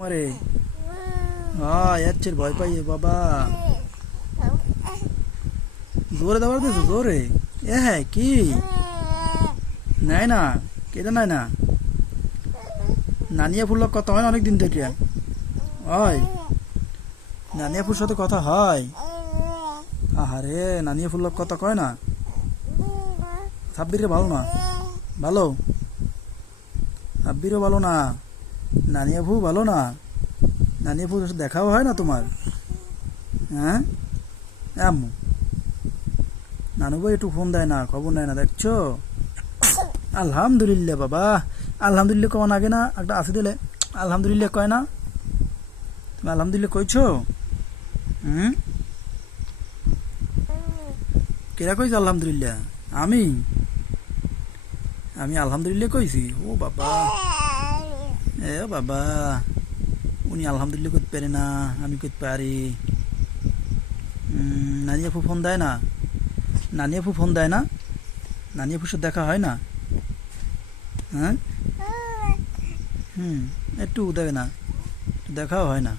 মারে यार ভয় পাইয়ে বাবা জোরে দাবার দিছো জোরে এ হ্যাঁ কি নাই না কেটে নাই না নানিয়া ফুল কথা হয় না অনেকদিন থেকে হয় নানিয়া ফুল সাথে কথা হয় আহারে নানিয়া ফুল কথা কয় না সাব্বিরে ভালো না ভালো সাব্বিরও ভালো না নানিয়া ফুল ভালো না নানিয়া ফুল দেখাও হয় না তোমার হ্যাঁ আম্মু নানু ভাই একটু ফোন দেয় না খবর নেয় না দেখছো আলহামদুলিল্লাহ বাবা আলহামদুলিল্লাহ কখন আগে না একটা আসে দিলে আলহামদুলিল্লাহ কয় না তুমি আলহামদুলিল্লাহ কইছো কেরা কইছো আলহামদুলিল্লাহ আমি আমি আলহামদুলিল্লাহ কইছি ও বাবা এ বাবা উনি আলহামদুলিল্লাহ করতে পারে না আমি করতে পারি নানিয়া ফোন দেয় না নানিয়া ফোন দেয় না নানিয়া ফুসের দেখা হয় না হ্যাঁ একটু দেবে না দেখাও হয় না